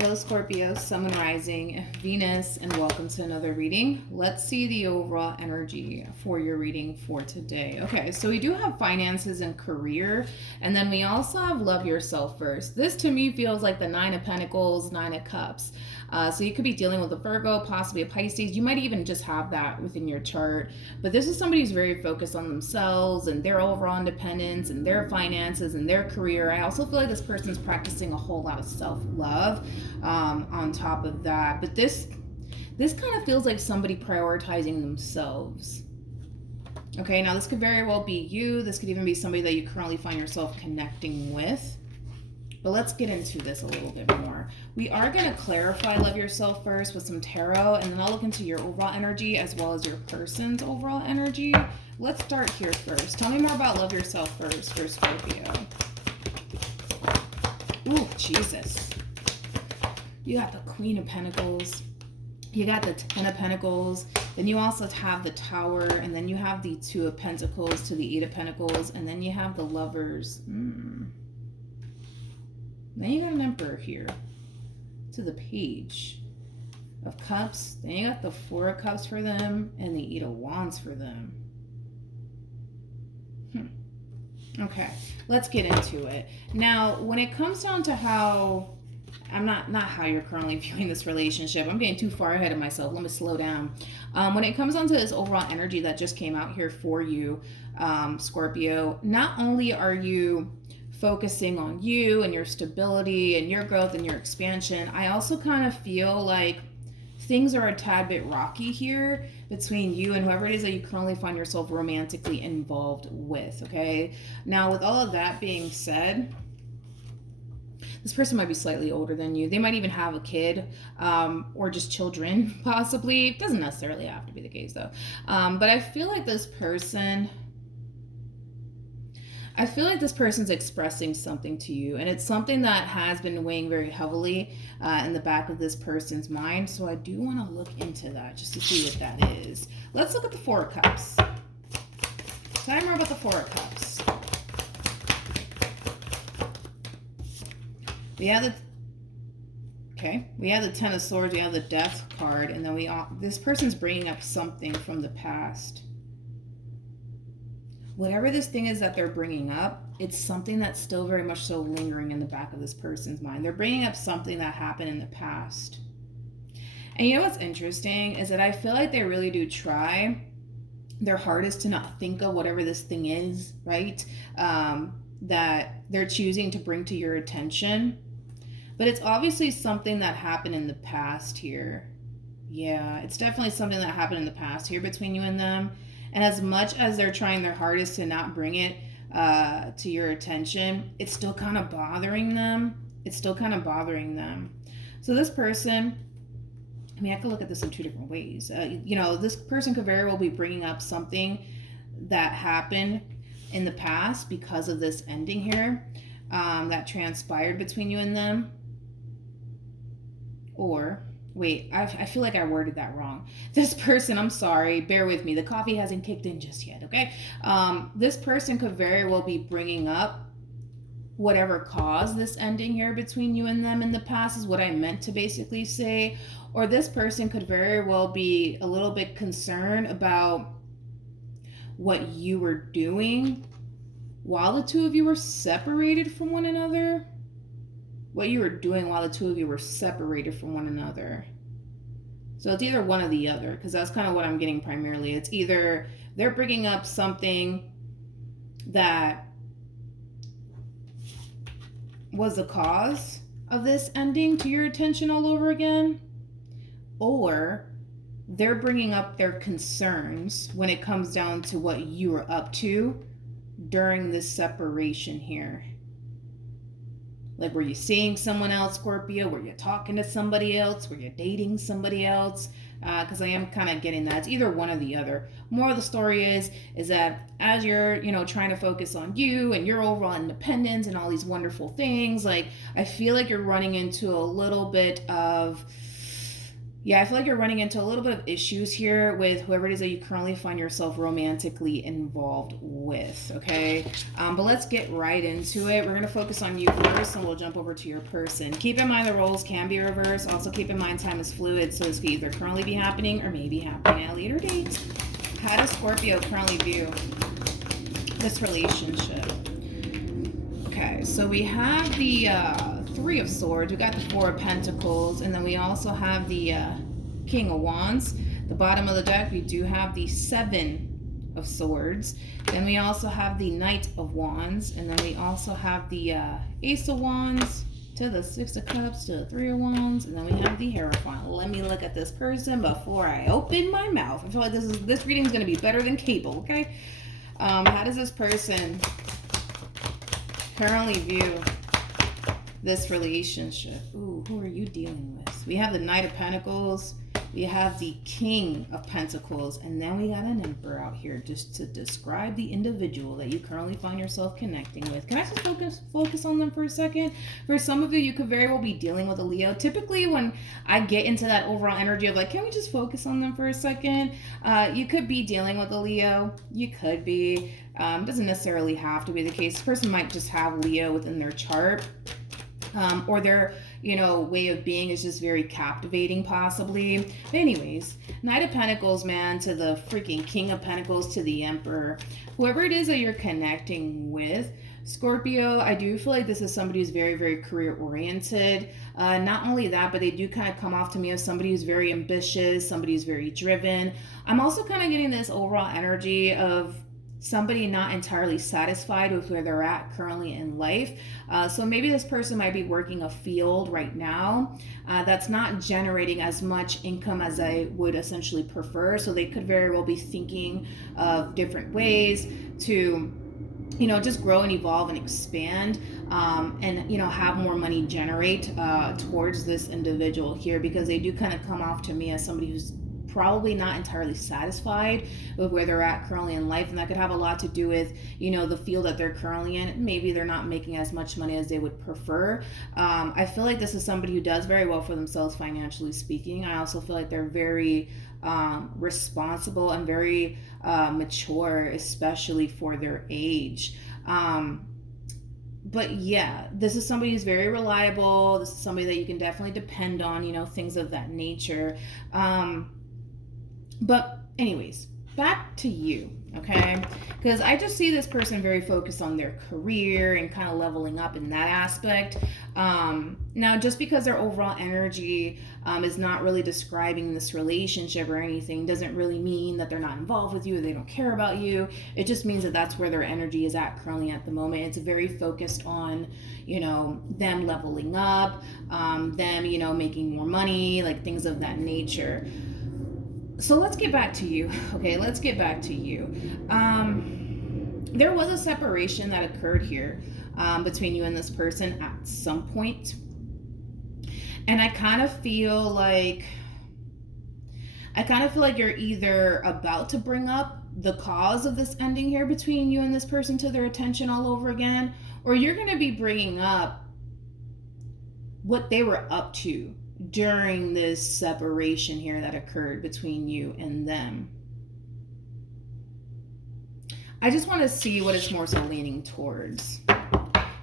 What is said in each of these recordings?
Hello, Scorpio, Sun, Moon, Rising, Venus, and welcome to another reading. Let's see the overall energy for your reading for today. Okay, so we do have finances and career, and then we also have love yourself first. This to me feels like the Nine of Pentacles, Nine of Cups. So you could be dealing with a Virgo, possibly a Pisces. You might even just have that within your chart. But this is somebody who's very focused on themselves and their overall independence and their finances and their career. I also feel like this person's practicing a whole lot of self-love on top of that. But this kind of feels like somebody prioritizing themselves. Okay, now this could very well be you. This could even be somebody that you currently find yourself connecting with. But let's get into this a little bit more. We are going to clarify love yourself first with some tarot, and then I'll look into your overall energy as well as your person's overall energy. Let's start here first. Tell me more about love yourself first for Scorpio. Ooh, Jesus. You got the Queen of Pentacles. You got the Ten of Pentacles. Then you also have the Tower, and then you have the Two of Pentacles to the Eight of Pentacles, and then you have the Lovers. Then you got an Emperor here to the Page of Cups. Then you got the Four of Cups for them and the Eight of Wands for them. Okay, let's get into it. Now, when it comes down to how, not how you're currently viewing this relationship. I'm getting too far ahead of myself. Let me slow down. When it comes down to this overall energy that just came out here for you, Scorpio, not only are you focusing on you and your stability and your growth and your expansion, I also kind of feel like things are a tad bit rocky here between you and whoever it is that you currently find yourself romantically involved with, okay? Now, with all of that being said, this person might be slightly older than you. They might even have a kid, or just children, possibly. It doesn't necessarily have to be the case, though. But I feel like this person's expressing something to you, and it's something that has been weighing very heavily in the back of this person's mind. So I do want to look into that just to see what that is. Let's look at the Four of Cups. Tell me more about the Four of Cups. We have the Ten of Swords, we have the Death card, and then this person's bringing up something from the past. Whatever this thing is that they're bringing up, it's something that's still very much so lingering in the back of this person's mind. They're bringing up something that happened in the past. And you know what's interesting is that I feel like they really do try their hardest to not think of whatever this thing is, right? That they're choosing to bring to your attention. But it's obviously something that happened in the past here. Yeah, it's definitely something that happened in the past here between you and them. And as much as they're trying their hardest to not bring it to your attention, it's still kind of bothering them. So this person, I mean, I could look at this in two different ways. This person could very well be bringing up something that happened in the past because of this ending here that transpired between you and them. Or, wait, I feel like I worded that wrong. This person, I'm sorry, bear with me. The coffee hasn't kicked in just yet, okay? This person could very well be bringing up whatever caused this ending here between you and them in the past is what I meant to basically say. Or this person could very well be a little bit concerned about what you were doing while the two of you were separated from one another. What you were doing while the two of you were separated from one another. So it's either one or the other, because that's kind of what I'm getting primarily. It's either they're bringing up something that was the cause of this ending to your attention all over again, or they're bringing up their concerns when it comes down to what you were up to during this separation here. Like, were you seeing someone else, Scorpio? Were you talking to somebody else? Were you dating somebody else? Because I am kind of getting that. It's either one or the other. More of the story is that as you're, trying to focus on you and your overall independence and all these wonderful things, like, I feel like you're running into a little bit of Yeah, I feel like you're running into a little bit of issues here with whoever it is that you currently find yourself romantically involved with, okay? But let's get right into it. We're going to focus on you first, and we'll jump over to your person. Keep in mind the roles can be reversed. Also, keep in mind time is fluid, so this could either currently be happening or maybe happening at a later date. How does Scorpio currently view this relationship? Okay, so we have the Three of Swords, we got the Four of Pentacles, and then we also have the King of Wands. The bottom of the deck, we do have the Seven of Swords. Then we also have the Knight of Wands, and then we also have the Ace of Wands, to the Six of Cups, to the Three of Wands, and then we have the Hierophant. Let me look at this person before I open my mouth. I feel like this reading is going to be better than cable, okay? How does this person currently view this relationship? Ooh, who are you dealing with? We have the Knight of Pentacles, we have the King of Pentacles, and then we got an Emperor out here just to describe the individual that you currently find yourself connecting with. Can I just focus on them for a second? For some of you, you could very well be dealing with a Leo. Typically, when I get into that overall energy of like, can we just focus on them for a second? You could be dealing with a Leo. You could be. Doesn't necessarily have to be the case. This person might just have Leo within their chart. Or their, way of being is just very captivating, possibly. But anyways, Knight of Pentacles, man, to the freaking King of Pentacles, to the Emperor. Whoever it is that you're connecting with, Scorpio, I do feel like this is somebody who's very, very career-oriented. Not only that, but they do kind of come off to me as somebody who's very ambitious, somebody who's very driven. I'm also kind of getting this overall energy of somebody not entirely satisfied with where they're at currently in life. So maybe this person might be working a field right now that's not generating as much income as I would essentially prefer. So they could very well be thinking of different ways to just grow and evolve and expand, and have more money generate towards this individual here, because they do kind of come off to me as somebody who's probably not entirely satisfied with where they're at currently in life, and that could have a lot to do with the field that they're currently in. Maybe they're not making as much money as they would prefer. I feel like this is somebody who does very well for themselves financially speaking. I also feel like they're very responsible and very mature, especially for their age. But yeah, this is somebody who's very reliable. This is somebody that you can definitely depend on, things of that nature. But anyways, back to you, okay? Because I just see this person very focused on their career and kind of leveling up in that aspect. Now, just because their overall energy is not really describing this relationship or anything doesn't really mean that they're not involved with you or they don't care about you. It just means that that's where their energy is at currently at the moment. It's very focused on, them leveling up, them, making more money, like things of that nature. So let's get back to you. Okay, let's get back to you. There was a separation that occurred here between you and this person at some point. And I kind of feel like you're either about to bring up the cause of this ending here between you and this person to their attention all over again, or you're going to be bringing up what they were up to during this separation here that occurred between you and them. I just want to see what it's more so leaning towards.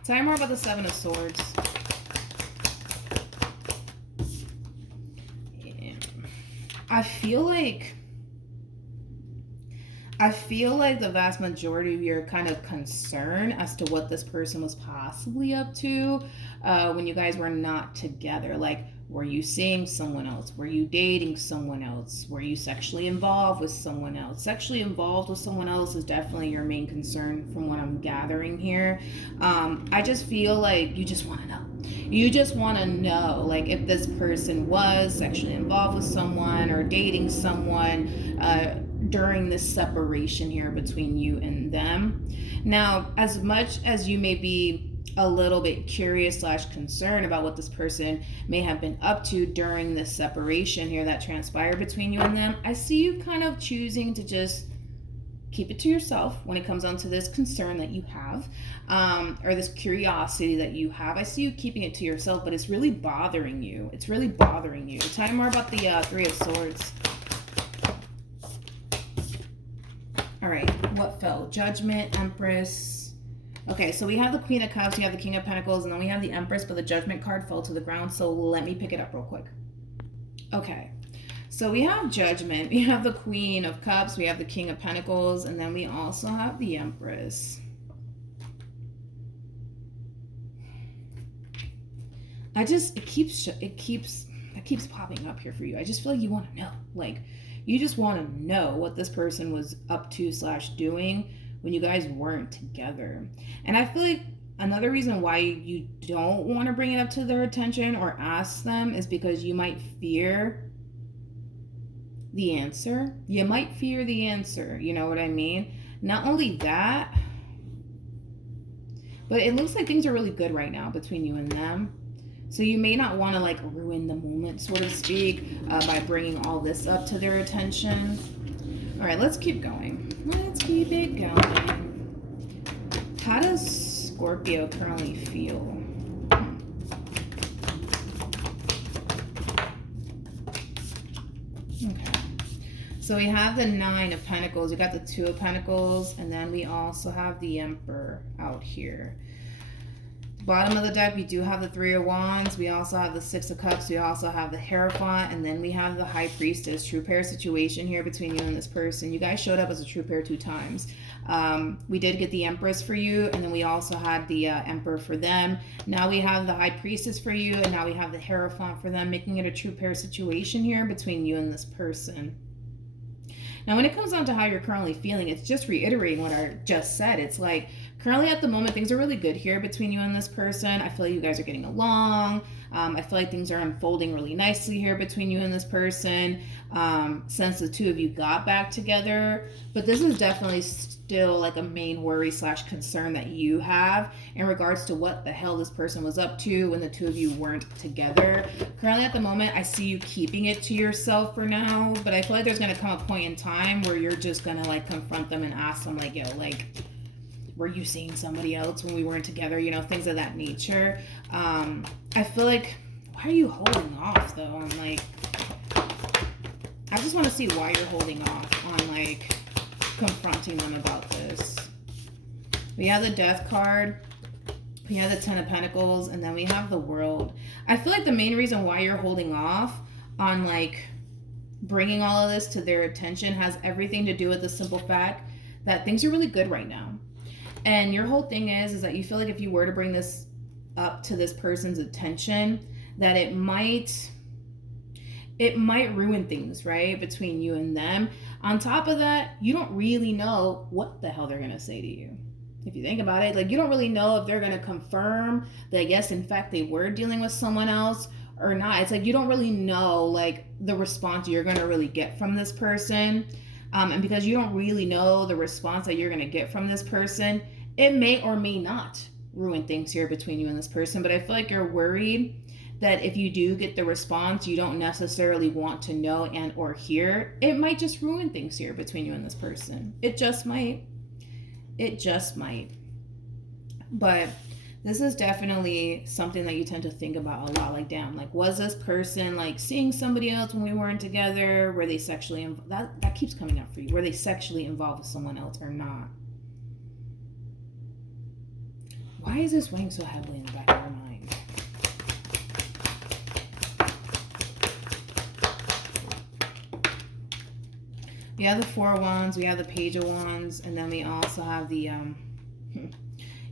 Tell me more about the Seven of Swords. Yeah. I feel like the vast majority of your kind of concern as to what this person was possibly up to when you guys were not together. Like, were you seeing someone else? Were you dating someone else? Were you sexually involved with someone else? Sexually involved with someone else is definitely your main concern from what I'm gathering here. I just feel like you just want to know. You just want to know, like, if this person was sexually involved with someone or dating someone during this separation here between you and them. Now, as much as you may be a little bit curious / concerned about what this person may have been up to during this separation here that transpired between you and them, I see you kind of choosing to just keep it to yourself when it comes down to this concern that you have, or this curiosity that you have. I see you keeping it to yourself, but it's really bothering you. It's really bothering you. Tell me more about the Three of Swords. All right, what fell? Judgment, Empress. Okay, so we have the Queen of Cups, we have the King of Pentacles, and then we have the Empress, but the Judgment card fell to the ground, so let me pick it up real quick. Okay. So we have Judgment, we have the Queen of Cups, we have the King of Pentacles, and then we also have the Empress. It keeps popping up here for you. I just feel like you want to know. Like, you just want to know what this person was up to / doing when you guys weren't together. And I feel like another reason why you don't want to bring it up to their attention or ask them is because you might fear the answer. You might fear the answer. You know what I mean? Not only that, but it looks like things are really good right now between you and them. So you may not want to like ruin the moment, so to speak, by bringing all this up to their attention. All right, let's keep going. Let's keep it going. How does Scorpio currently feel? Okay. So we have the Nine of Pentacles, we got the Two of Pentacles, and then we also have the Emperor out here. Bottom of the deck, we do have the Three of Wands, we also have the Six of Cups, we also have the Hierophant, and then we have the High Priestess. True pair situation here between you and this person. You guys showed up as a true pair 2 times. We did get the Empress for you, and then we also had the Emperor for them. Now we have the High Priestess for you, and now we have the Hierophant for them, making it a true pair situation here between you and this person. Now, when it comes down to how you're currently feeling, it's just reiterating what I just said. It's like, currently at the moment, things are really good here between you and this person. I feel like you guys are getting along. I feel like things are unfolding really nicely here between you and this person since the two of you got back together. But this is definitely still like a main worry / concern that you have in regards to what the hell this person was up to when the two of you weren't together. Currently at the moment, I see you keeping it to yourself for now, but I feel like there's going to come a point in time where you're just going to like confront them and ask them like, yo, like, were you seeing somebody else when we weren't together? You know, things of that nature. I feel like, why are you holding off though? I'm like, I just want to see why you're holding off on like confronting them about this. We have the Death card. We have the Ten of Pentacles, and then we have the World. I feel like the main reason why you're holding off on like bringing all of this to their attention has everything to do with the simple fact that things are really good right now. And your whole thing is that you feel like if you were to bring this up to this person's attention, that it might ruin things, right, between you and them. On top of that, you don't really know what the hell they're going to say to you. If you think about it, like, you don't really know if they're going to confirm that, yes, in fact, they were dealing with someone else or not. It's like you don't really know, like, the response you're going to really get from this person. And because you don't really know the response that you're going to get from this person, it may or may not ruin things here between you and this person. But I feel like you're worried that if you do get the response you don't necessarily want to know and or hear, it might just ruin things here between you and this person. It just might. It just might. But this is definitely something that you tend to think about a lot. Like, damn, like, was this person like seeing somebody else when we weren't together? Were they sexually that keeps coming up for you. Were they sexually involved with someone else or not? Why is this weighing so heavily in the back of your mind? We have the Four of Wands, we have the Page of Wands, and then we also have the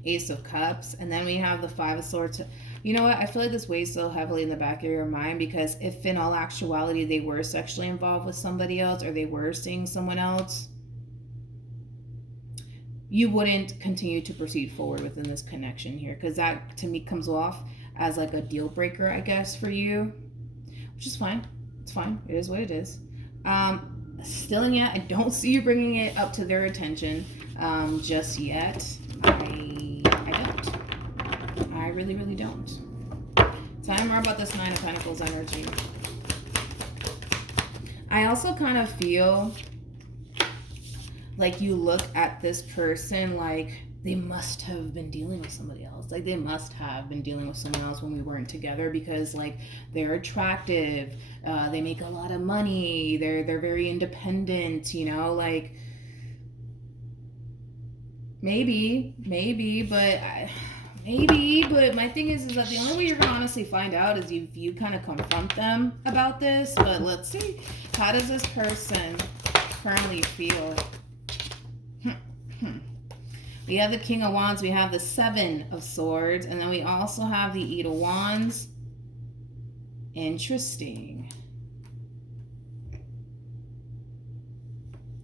Ace of Cups, and then we have the Five of Swords. You know what? I feel like this weighs so heavily in the back of your mind because if in all actuality they were sexually involved with somebody else or they were seeing someone else, you wouldn't continue to proceed forward within this connection here, because that to me comes off as like a deal breaker, I guess, for you, which is fine. It's fine. It is what it is. Still and yet, I don't see you bringing it up to their attention just yet. I don't. I really, really don't. Tell me more about this Nine of Pentacles energy. I also kind of feel like you look at this person like they must have been dealing with somebody else. Like they must have been dealing with someone else when we weren't together, because like they're attractive, they make a lot of money, they're very independent, you know, like maybe, but my thing is that the only way you're gonna honestly find out is if you kind of confront them about this. But let's see, how does this person currently feel? We have the King of Wands, we have the Seven of Swords, and then we also have the Eight of Wands. Interesting.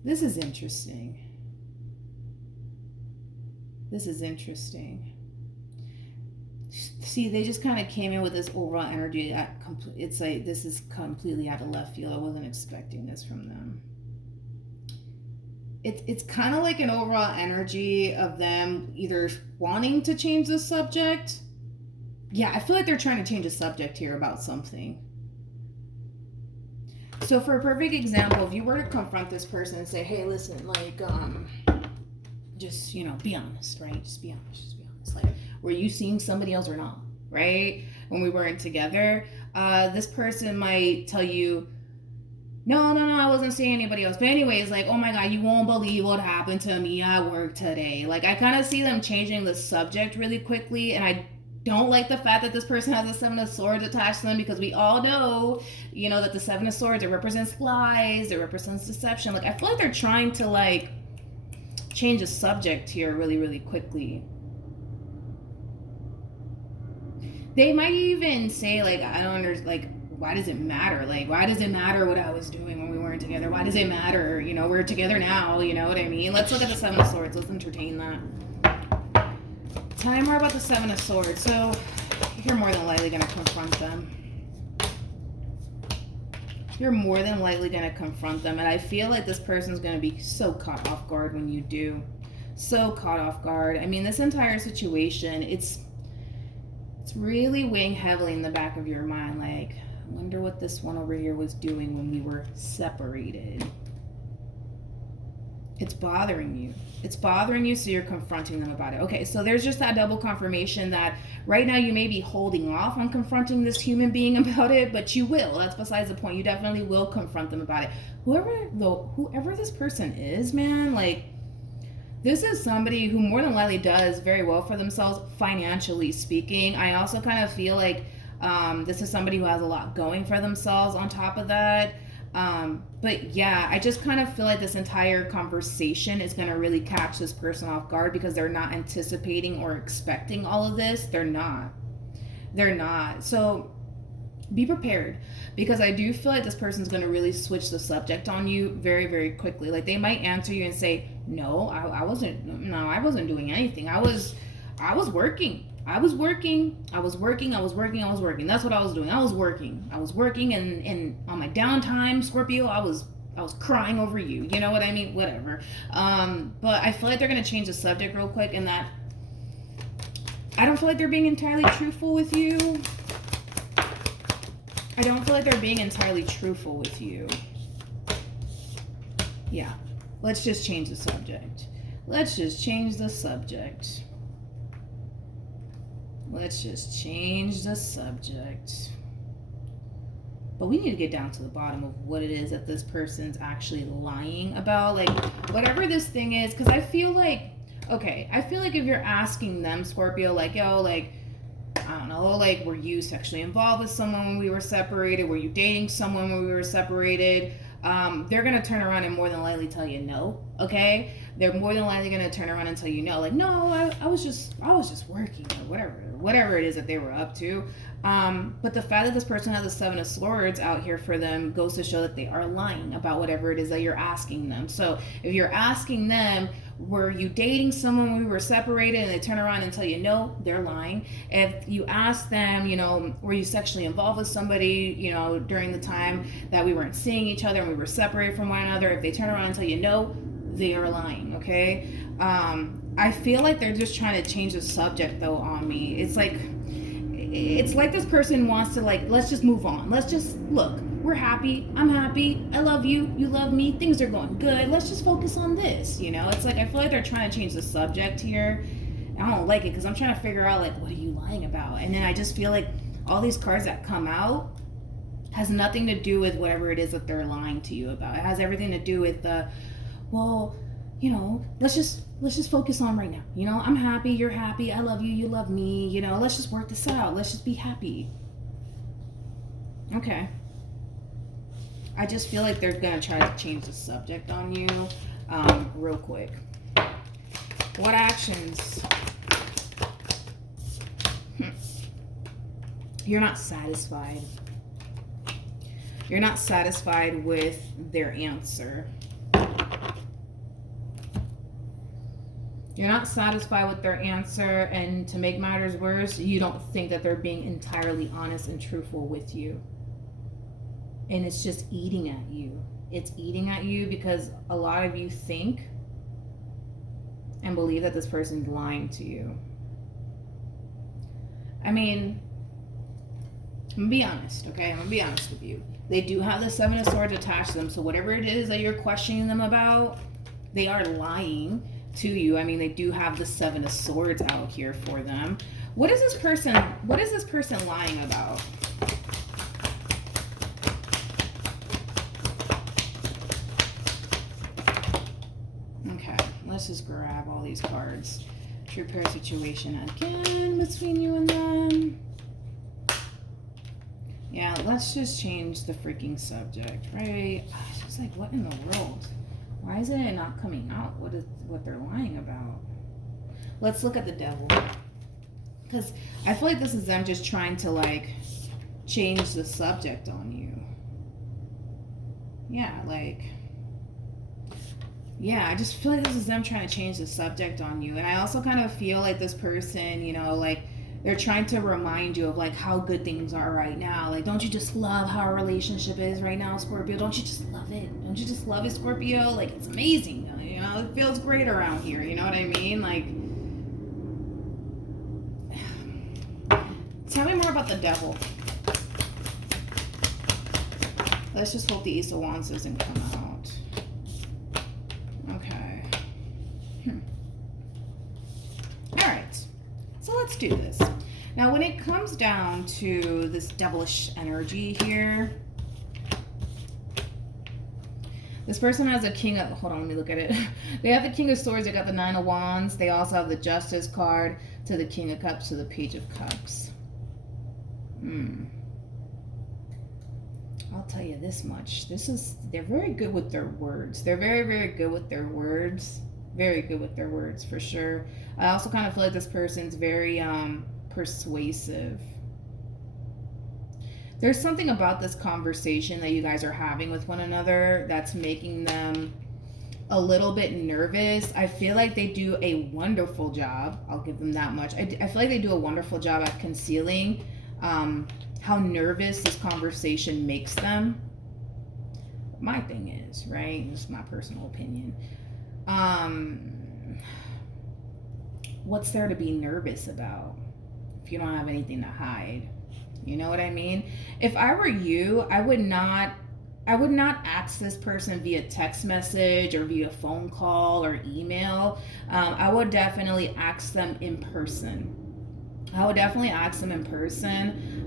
This is interesting. This is interesting. See, they just kind of came in with this overall energy that it's like this is completely out of left field. I wasn't expecting this from them. It's kind of like an overall energy of them either wanting to change the subject. Yeah, I feel like they're trying to change the subject here about something. So for a perfect example, if you were to confront this person and say, hey, listen, like, just, you know, be honest, right? Just be honest. Like, were you seeing somebody else or not, right? When we weren't together, this person might tell you, no, I wasn't seeing anybody else. But anyways, like, oh my God, you won't believe what happened to me at work today. Like, I kind of see them changing the subject really quickly, and I don't like the fact that this person has a Seven of Swords attached to them, because we all know, you know, that the Seven of Swords, it represents lies, it represents deception. Like, I feel like they're trying to, like, change the subject here really, really quickly. They might even say, like, I don't understand, like, why does it matter? Like, why does it matter what I was doing when we weren't together? Why does it matter? You know, we're together now, you know what I mean? Let's look at the Seven of Swords. Let's entertain that. Tell me more about the Seven of Swords. So, you're more than likely going to confront them. You're more than likely going to confront them. And I feel like this person's going to be so caught off guard when you do. So caught off guard. I mean, this entire situation, it's really weighing heavily in the back of your mind. Like, I wonder what this one over here was doing when we were separated. It's bothering you. It's bothering you, so you're confronting them about it. Okay, so there's just that double confirmation that right now you may be holding off on confronting this human being about it, but you will. That's besides the point. You definitely will confront them about it. Whoever this person is, man, like, this is somebody who more than likely does very well for themselves, financially speaking. I also kind of feel like this is somebody who has a lot going for themselves on top of that. But yeah, I just kind of feel like this entire conversation is going to really catch this person off guard, because they're not anticipating or expecting all of this. They're not. So be prepared, because I do feel like this person's going to really switch the subject on you very, very quickly. Like, they might answer you and say, no, I wasn't doing anything. I was working. That's what I was doing. I was working, and on my downtime, Scorpio, I was crying over you. You know what I mean? Whatever. But I feel like they're going to change the subject real quick, and that I don't feel like they're being entirely truthful with you. Yeah. Let's just change the subject. Let's just change the subject. But we need to get down to the bottom of what it is that this person's actually lying about. Like, whatever this thing is, because I feel like if you're asking them, Scorpio, like, yo, like, I don't know, like, were you sexually involved with someone when we were separated? Were you dating someone when we were separated? They're going to turn around and more than likely tell you no, okay? They're more than likely going to turn around and tell you no. Like, no, I was just working, or whatever it is that they were up to. But the fact that this person has the Seven of Swords out here for them goes to show that they are lying about whatever it is that you're asking them. So if you're asking them, were you dating someone when we were separated, and they turn around and tell you no, they're lying. If you ask them, you know, were you sexually involved with somebody, you know, during the time that we weren't seeing each other and we were separated from one another, if they turn around and tell you no, they are lying, okay? I feel like they're just trying to change the subject, though, on me. It's like this person wants to, like, let's just move on. Let's just, look, we're happy, I'm happy, I love you, you love me, things are going good, let's just focus on this, you know? It's like, I feel like they're trying to change the subject here. I don't like it because I'm trying to figure out, like, what are you lying about? And then I just feel like all these cards that come out has nothing to do with whatever it is that they're lying to you about. It has everything to do with the, well, you know, let's just focus on right now. You know, I'm happy, you're happy, I love you, you love me, you know, let's just work this out. Let's just be happy. Okay. I just feel like they're going to try to change the subject on you real quick. What actions? You're not satisfied. You're not satisfied with their answer. You're not satisfied with their answer, and to make matters worse, you don't think that they're being entirely honest and truthful with you. And it's just eating at you. It's eating at you because a lot of you think and believe that this person's lying to you. I mean, I'm gonna be honest, okay? I'm gonna be honest with you. They do have the Seven of Swords attached to them, so whatever it is that you're questioning them about, they are lying to you. I mean, they do have the Seven of Swords out here for them. What is this person lying about? Okay, let's just grab all these cards. True pair situation again between you and them. Yeah, let's just change the freaking subject, right? It's just like, what in the world? Why is it not coming out? What they're lying about? Let's look at the Devil. Because I feel like this is them just trying to, like, change the subject on you. Yeah, like... Yeah, I just feel like this is them trying to change the subject on you. And I also kind of feel like this person, you know, like, they're trying to remind you of, like, how good things are right now. Like, don't you just love how our relationship is right now, Scorpio? Don't you just love it? Don't you just love it, Scorpio? Like, it's amazing. You know, it feels great around here. You know what I mean? Like, tell me more about the Devil. Let's just hope the Ace of Wands doesn't come out. Okay. All right. So let's do this. Now, when it comes down to this devilish energy here, this person has a King of... Hold on, let me look at it. They have the King of Swords. They got the Nine of Wands. They also have the Justice card to the King of Cups to the Page of Cups. I'll tell you this much. They're very good with their words. They're very, very good with their words. Very good with their words, for sure. I also kind of feel like this person's very persuasive. There's something about this conversation that you guys are having with one another that's making them a little bit nervous. I feel like they do a wonderful job. I'll give them that much. I feel like they do a wonderful job at concealing how nervous this conversation makes them. My thing is, right? This is my personal opinion. What's there to be nervous about if you don't have anything to hide? You know what I mean? If I were you, I would not ask this person via text message or via phone call or email. I would definitely ask them in person.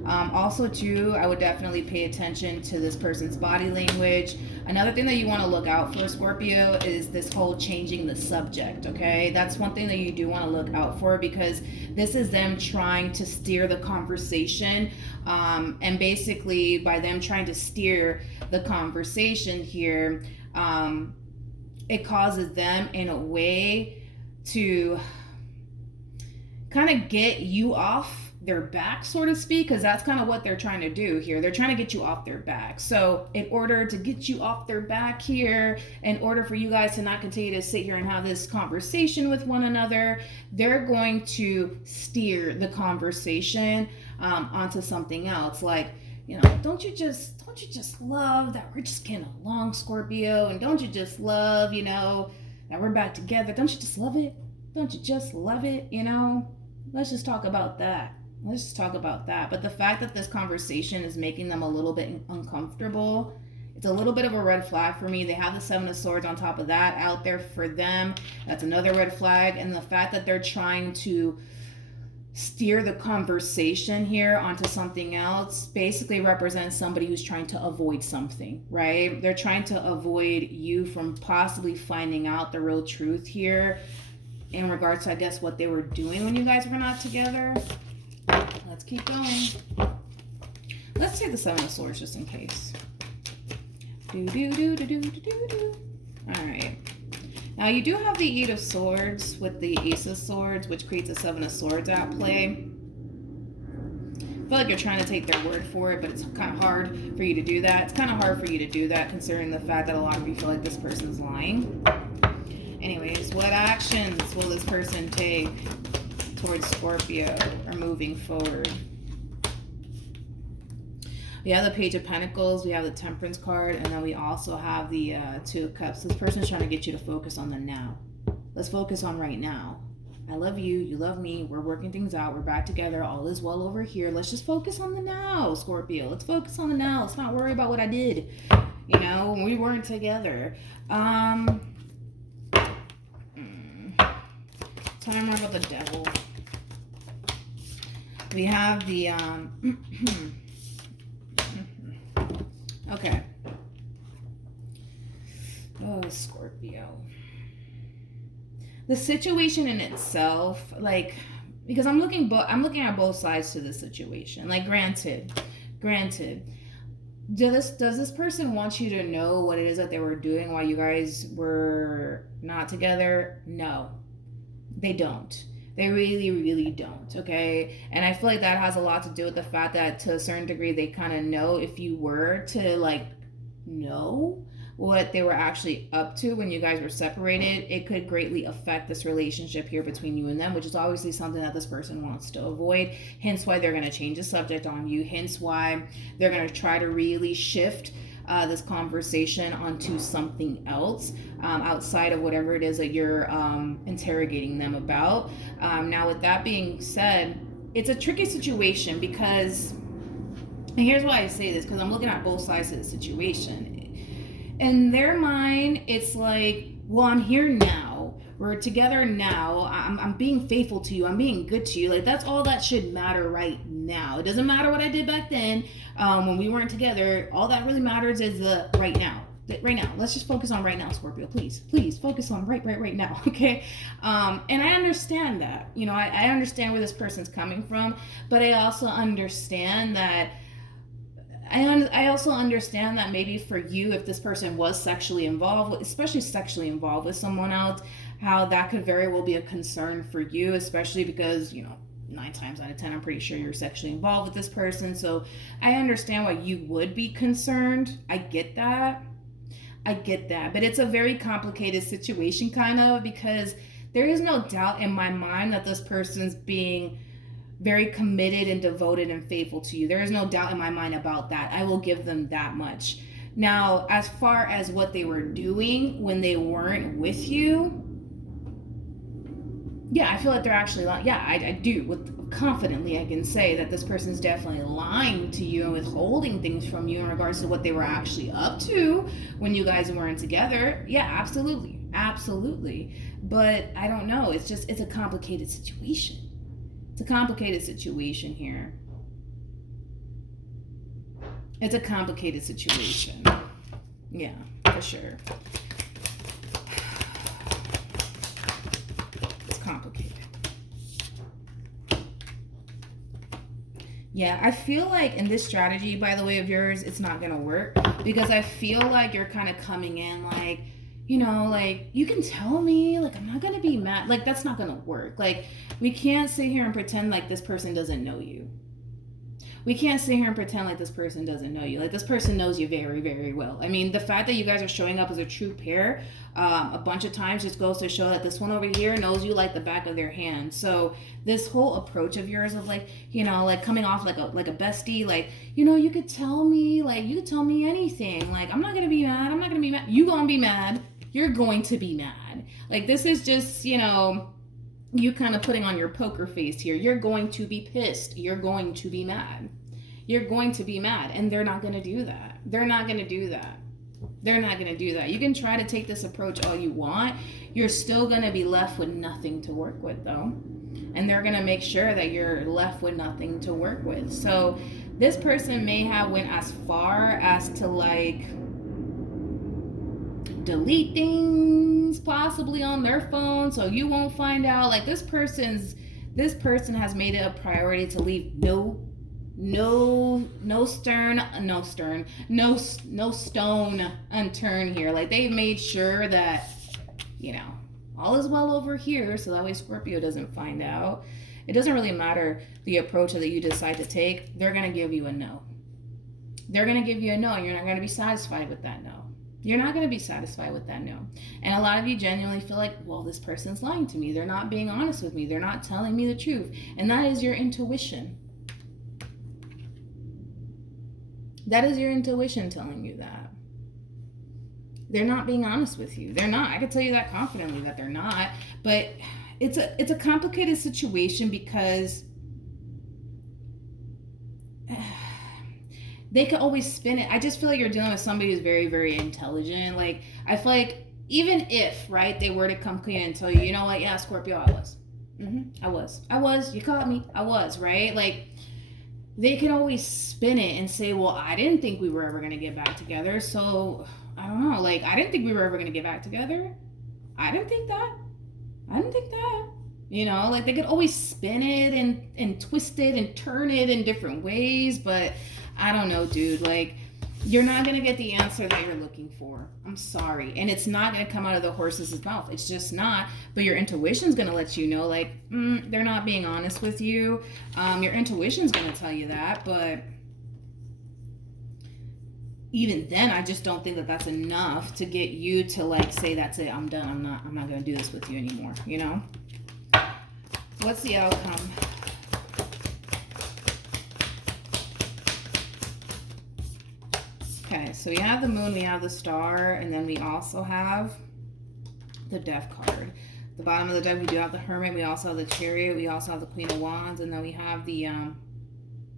Also, too, I would definitely pay attention to this person's body language. Another thing that you want to look out for, Scorpio, is this whole changing the subject, okay? That's one thing that you do want to look out for, because this is them trying to steer the conversation. And basically, by them trying to steer the conversation here, it causes them, in a way, to kind of get you off their back, so to speak, because that's kind of what they're trying to do here. They're trying to get you off their back. So in order to get you off their back here, in order for you guys to not continue to sit here and have this conversation with one another, they're going to steer the conversation onto something else. Like, you know, don't you just love that we're just getting along, Scorpio? And don't you just love, you know, that we're back together? Don't you just love it? Don't you just love it? You know, let's just talk about that. Let's just talk about that. But the fact that this conversation is making them a little bit uncomfortable, it's a little bit of a red flag for me. They have the Seven of Swords on top of that out there for them. That's another red flag. And the fact that they're trying to steer the conversation here onto something else basically represents somebody who's trying to avoid something, right? They're trying to avoid you from possibly finding out the real truth here in regards to, I guess, what they were doing when you guys were not together. Let's keep going. Let's take the Seven of Swords just in case. All right. Now you do have the Eight of Swords with the Ace of Swords, which creates a Seven of Swords at play. I feel like you're trying to take their word for it, but it's kind of hard for you to do that. It's kind of hard for you to do that considering the fact that a lot of you feel like this person's lying. Anyways, what actions will this person take towards Scorpio or moving forward? We have the Page of Pentacles, we have the Temperance card, and then we also have the Two of Cups. This person's trying to get you to focus on the now. Let's focus on right now. I love you, you love me, we're working things out, we're back together, all is well over here. Let's just focus on the now, Scorpio. Let's focus on the now. Let's not worry about what I did, you know, when we weren't together. Tell me more about the Devil. We have the okay. Oh, Scorpio. The situation in itself, like, because I'm looking at both sides to the situation. Like, granted, does this person want you to know what it is that they were doing while you guys were not together? No, they don't. They really, really don't, okay? And I feel like that has a lot to do with the fact that to a certain degree, they kind of know if you were to, like, know what they were actually up to when you guys were separated, it could greatly affect this relationship here between you and them, which is obviously something that this person wants to avoid. Hence why they're going to change the subject on you. Hence why they're going to try to really shift this conversation onto something else outside of whatever it is that you're interrogating them about. Now, with that being said, it's a tricky situation because, and here's why I say this, because I'm looking at both sides of the situation. In their mind, it's like, well, I'm here now. We're together now. I'm being faithful to you. I'm being good to you. Like, that's all that should matter right now. It doesn't matter what I did back then when we weren't together. All that really matters is the right now. Right now. Let's just focus on right now, Scorpio. Please focus on right now. Okay. And I understand that. You know, I understand where this person's coming from, but I also understand that. I also understand that maybe for you, if this person was sexually involved, especially sexually involved with someone else, how that could very well be a concern for you, especially because, you know, 9 times out of 10, I'm pretty sure you're sexually involved with this person. So I understand why you would be concerned. I get that. But it's a very complicated situation, kind of, because there is no doubt in my mind that this person's being very committed and devoted and faithful to you. There is no doubt in my mind about that. I will give them that much. Now, as far as what they were doing when they weren't with you, yeah, I feel like they're actually lying. Yeah, I do. Confidently, I can say that this person's definitely lying to you and withholding things from you in regards to what they were actually up to when you guys weren't together. Yeah, absolutely. But I don't know. It's a complicated situation. It's a complicated situation here. It's a complicated situation. Yeah, for sure. It's complicated. Yeah, I feel like in this strategy, by the way, of yours, it's not going to work because I feel like you're kind of coming in like, you know, like, you can tell me, like, I'm not going to be mad. Like, that's not going to work. Like, we can't sit here and pretend like this person doesn't know you. We can't sit here and pretend like this person doesn't know you. Like, this person knows you very, very well. I mean, the fact that you guys are showing up as a true pair a bunch of times just goes to show that this one over here knows you like the back of their hand. So this whole approach of yours of, like, you know, like coming off like a bestie, like, you know, you could tell me anything. Like, I'm not going to be mad. You going to be mad. You're going to be mad. Like, this is just, you know, you kind of putting on your poker face here. You're going to be pissed. You're going to be mad. You're going to be mad. And they're not going to do that. They're not going to do that. They're not going to do that. You can try to take this approach all you want. You're still going to be left with nothing to work with, though. And they're going to make sure that you're left with nothing to work with. So this person may have went as far as to like delete things possibly on their phone so you won't find out. Like this person has made it a priority to leave no stone unturned here. Like they've made sure that, you know, all is well over here, so that way Scorpio doesn't find out. It doesn't really matter the approach that you decide to take. They're going to give you a no. They're going to give you a no, and you're not going to be satisfied with that no. You're not going to be satisfied with that no. And a lot of you genuinely feel like, well, this person's lying to me. They're not being honest with me. They're not telling me the truth. And that is your intuition. That is your intuition telling you that. They're not being honest with you. They're not. I can tell you that confidently that they're not. But it's a complicated situation because they could always spin it. I just feel like you're dealing with somebody who's very, very intelligent. Like, I feel like even if, right, they were to come clean and tell you, you know what, yeah, Scorpio, I was. I was. You caught me. I was, right? Like, they can always spin it and say, well, I didn't think we were ever going to get back together. So, I don't know. Like, I didn't think we were ever going to get back together. I didn't think that. You know, like they could always spin it and twist it and turn it in different ways. But I don't know, dude. Like, you're not going to get the answer that you're looking for. I'm sorry. And it's not going to come out of the horse's mouth. It's just not. But your intuition's going to let you know, like, they're not being honest with you. Your intuition's going to tell you that. But even then, I just don't think that that's enough to get you to, like, say, that's it. I'm done. I'm not going to do this with you anymore. You know? What's the outcome? Okay, so we have the moon, we have the star, and then we also have the death card. The bottom of the deck, we do have the hermit, we also have the chariot, we also have the queen of wands, and then we have the,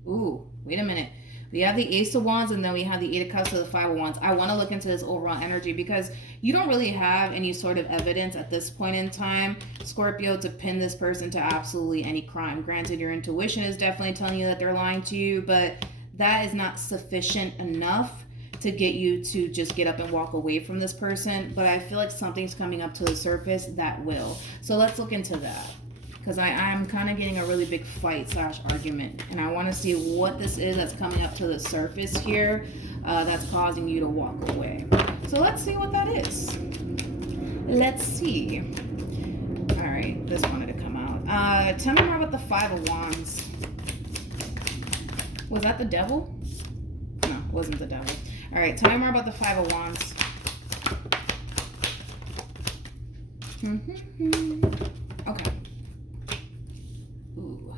wait a minute. We have the ace of wands, and then we have the 8 of cups, so the 5 of wands. I want to look into this overall energy because you don't really have any sort of evidence at this point in time, Scorpio, to pin this person to absolutely any crime. Granted, your intuition is definitely telling you that they're lying to you, but that is not sufficient enough to get you to just get up and walk away from this person. But I feel like something's coming up to the surface that will. So let's look into that. Because I'm kind of getting a really big fight / argument. And I want to see what this is that's coming up to the surface here that's causing you to walk away. So let's see what that is. Let's see. All right, this wanted to come out. Tell me more about the 5 of wands. Was that the devil? No, it wasn't the devil. All right, tell me more about the 5 of wands. Okay. Ooh.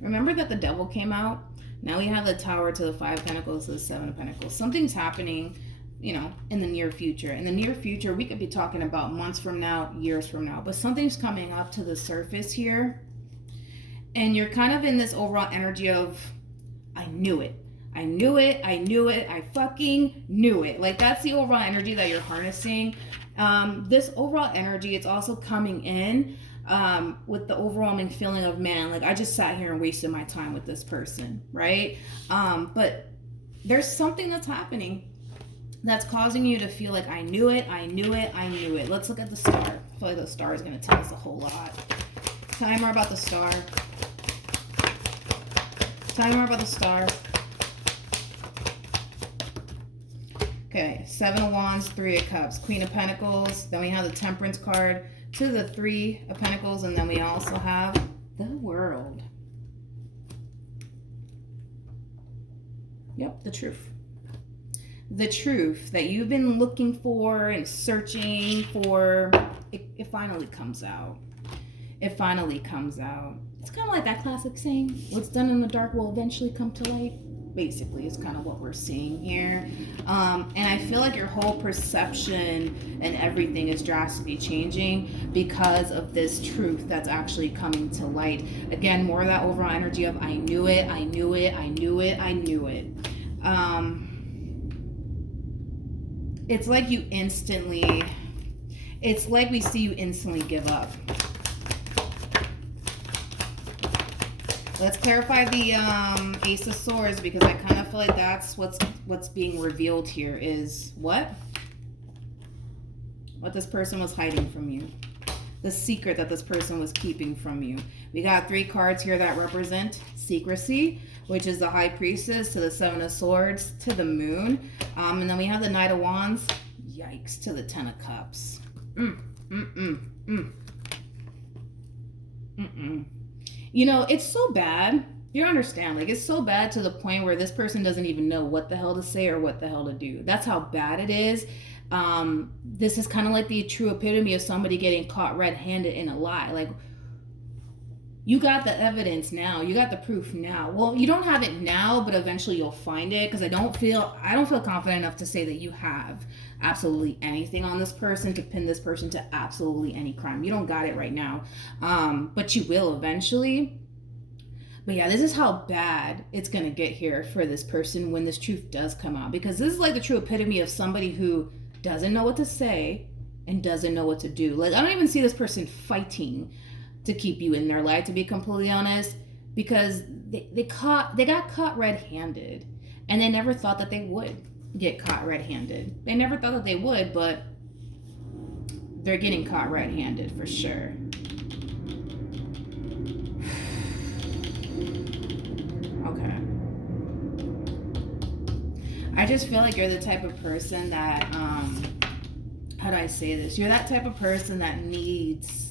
Remember that the devil came out? Now we have the tower to the 5 of pentacles to the 7 of pentacles. Something's happening, you know, in the near future. In the near future, we could be talking about months from now, years from now. But something's coming up to the surface here. And you're kind of in this overall energy of, I knew it. I knew it. I fucking knew it. Like, that's the overall energy that you're harnessing. This overall energy, it's also coming in with the overwhelming feeling of, man, like I just sat here and wasted my time with this person, right? But there's something that's happening that's causing you to feel like I knew it. Let's look at the star. I feel like the star is going to tell us a whole lot. Tell me more about the star. Okay, 7 of wands, 3 of cups, queen of pentacles. Then we have the temperance card to the 3 of pentacles, and then we also have the world. Yep, the truth. The truth that you've been looking for and searching for, it finally comes out. It finally comes out. It's kind of like that classic saying, what's done in the dark will eventually come to light. basically is kind of what we're seeing here. And I feel like your whole perception and everything is drastically changing because of this truth that's actually coming to light. Again, more of that overall energy of I knew it, I knew it, I knew it, I knew it. It's like we see you instantly give up. Let's clarify the Ace of Swords, because I kind of feel like that's what's being revealed here is what this person was hiding from you. The secret that this person was keeping from you. We got 3 cards here that represent secrecy, which is the High Priestess to the 7 of Swords to the Moon. And then we have the Knight of Wands, yikes, to the 10 of Cups. You know, it's so bad. You don't understand. Like, it's so bad to the point where this person doesn't even know what the hell to say or what the hell to do. That's how bad it is. This is kind of like the true epitome of somebody getting caught red-handed in a lie. Like, you got the evidence now. You got the proof now. Well, you don't have it now, but eventually you'll find it, because I don't feel confident enough to say that you have absolutely anything on this person to pin this person to absolutely any crime. You don't got it right now, but you will eventually. But yeah, this is how bad it's gonna get here for this person when this truth does come out, because this is like the true epitome of somebody who doesn't know what to say and doesn't know what to do. Like, I don't even see this person fighting to keep you in their life, to be completely honest, because they got caught red-handed, and they never thought that they would get caught red-handed. They never thought that they would, but they're getting caught red-handed for sure. Okay. I just feel like you're the type of person that, how do I say this? You're that type of person that needs,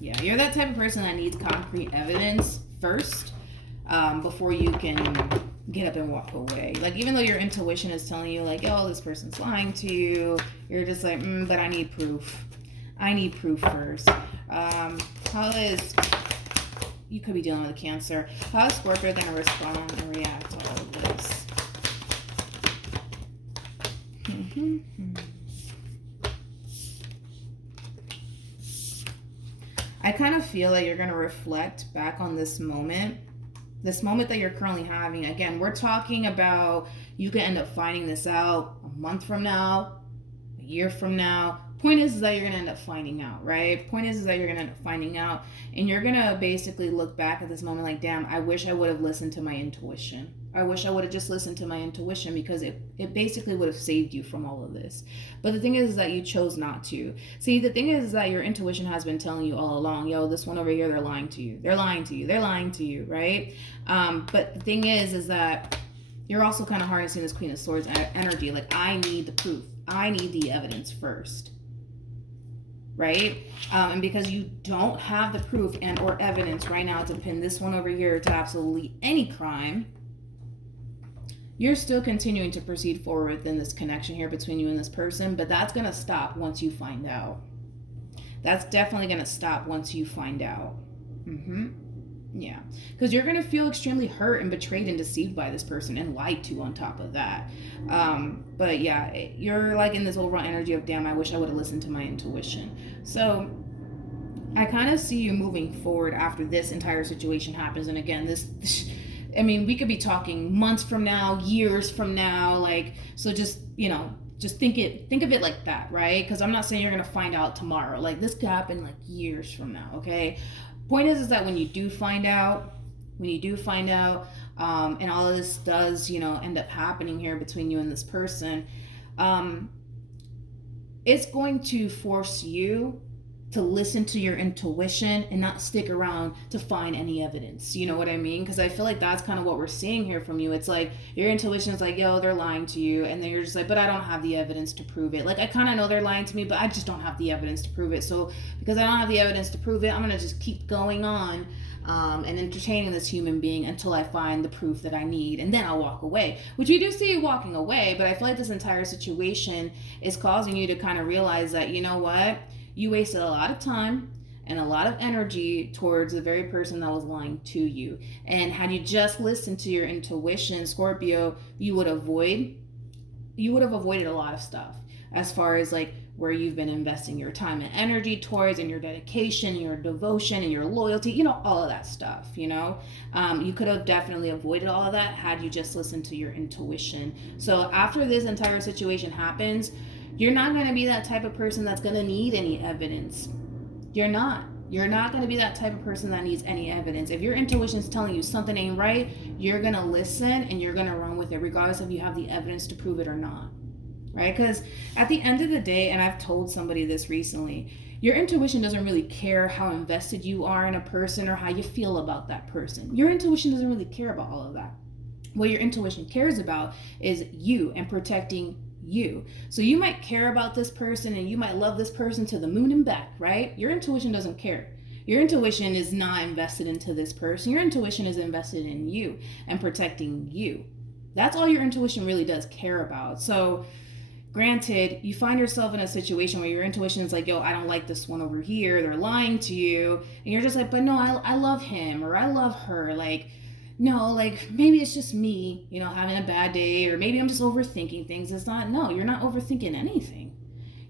you're that type of person that needs concrete evidence first, before you can get up and walk away. Like, even though your intuition is telling you, like, oh, this person's lying to you, you're just like, but I need proof. I need proof first. You could be dealing with a Cancer. How is Scorpio going to respond and react to all of this? I kind of feel like you're going to reflect back on this moment that you're currently having. Again, we're talking about you can end up finding this out a month from now, a year from now. Point is that you're going to end up finding out, right? Point is that you're going to end up finding out, and you're going to basically look back at this moment like, damn, I wish I would have listened to my intuition. I wish I would have just listened to my intuition, because it basically would have saved you from all of this. But the thing is that you chose not to. See, the thing is that your intuition has been telling you all along, yo, this one over here, they're lying to you. They're lying to you. They're lying to you, right? But the thing is that you're also kind of harnessing this Queen of Swords energy. Like, I need the proof. I need the evidence first. Right? And because you don't have the proof and or evidence right now to pin this one over here to absolutely any crime, you're still continuing to proceed forward within this connection here between you and this person, but that's going to stop once you find out. That's definitely going to stop once you find out. Yeah. Because you're going to feel extremely hurt and betrayed and deceived by this person and lied to on top of that. But yeah, you're like in this overall energy of, damn, I wish I would have listened to my intuition. So I kind of see you moving forward after this entire situation happens. And again, I mean, we could be talking months from now, years from now, like, so just, just think of it like that, right? Because I'm not saying you're going to find out tomorrow. Like, this could happen like years from now, okay? Point is that when you do find out, and all of this does, end up happening here between you and this person, it's going to force you to listen to your intuition and not stick around to find any evidence. You know what I mean? Because I feel like that's kind of what we're seeing here from you. It's like your intuition is like, yo, they're lying to you. And then you're just like, but I don't have the evidence to prove it. Like, I kind of know they're lying to me, but I just don't have the evidence to prove it. So because I don't have the evidence to prove it, I'm going to just keep going on and entertaining this human being until I find the proof that I need. And then I'll walk away, which we do see you walking away. But I feel like this entire situation is causing you to kind of realize that, you know what? You wasted a lot of time and a lot of energy towards the very person that was lying to you. And had you just listened to your intuition, Scorpio, you would have avoided a lot of stuff, as far as like where you've been investing your time and energy towards, and your dedication, and your devotion, and your loyalty, all of that stuff, you could have definitely avoided all of that had you just listened to your intuition. So after this entire situation happens, you're not going to be that type of person that's going to need any evidence. You're not going to be that type of person that needs any evidence. If your intuition is telling you something ain't right, you're going to listen and you're going to run with it, regardless if you have the evidence to prove it or not. Right? Because at the end of the day, and I've told somebody this recently, your intuition doesn't really care how invested you are in a person or how you feel about that person. Your intuition doesn't really care about all of that. What your intuition cares about is you and protecting you. So you might care about this person and you might love this person to the moon and back, right? Your intuition doesn't care. Your intuition is not invested into this person. Your intuition is invested in you and protecting you. That's all your intuition really does care about. So granted, you find yourself in a situation where your intuition is like, yo, I don't like this one over here. They're lying to you. And you're just like, but no, I love him or I love her. Like, no, like maybe it's just me, having a bad day, or maybe I'm just overthinking things. It's not, no, you're not overthinking anything.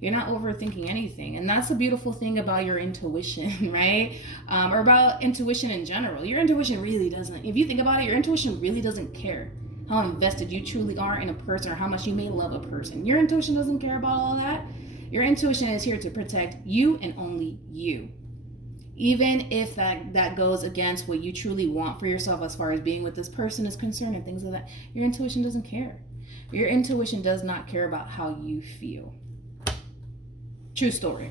You're not overthinking anything. And that's the beautiful thing about your intuition, right? Or about intuition in general. Your intuition really doesn't, if you think about it, your intuition really doesn't care how invested you truly are in a person or how much you may love a person. Your intuition doesn't care about all that. Your intuition is here to protect you and only you. Even if that goes against what you truly want for yourself as far as being with this person is concerned and things like that, your intuition doesn't care. Your intuition does not care about how you feel. True story.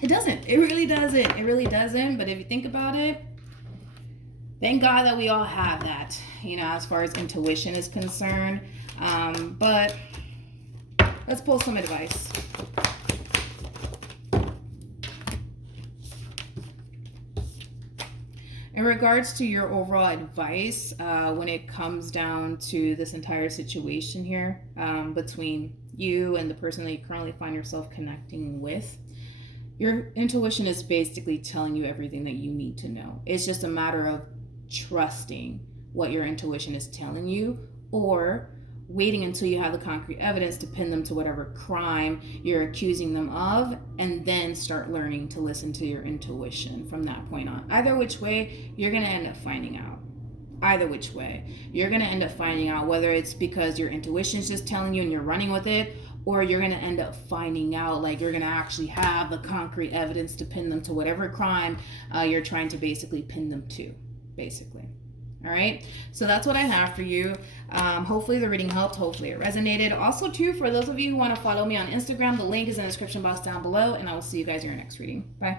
It doesn't. It really doesn't. It really doesn't. But if you think about it, thank God that we all have that, as far as intuition is concerned. But let's pull some advice. In regards to your overall advice, when it comes down to this entire situation here, between you and the person that you currently find yourself connecting with, your intuition is basically telling you everything that you need to know. It's just a matter of trusting what your intuition is telling you, or waiting until you have the concrete evidence to pin them to whatever crime you're accusing them of, and then start learning to listen to your intuition from that point on. Either which way, you're going to end up finding out. Either which way, you're going to end up finding out, whether it's because your intuition is just telling you and you're running with it, or you're going to end up finding out, like you're going to actually have the concrete evidence to pin them to whatever crime you're trying to basically pin them to, basically. All right, so that's what I have for you. Hopefully the reading helped. Hopefully it resonated. Also, too, for those of you who want to follow me on Instagram, the link is in the description box down below, and I will see you guys in your next reading. Bye.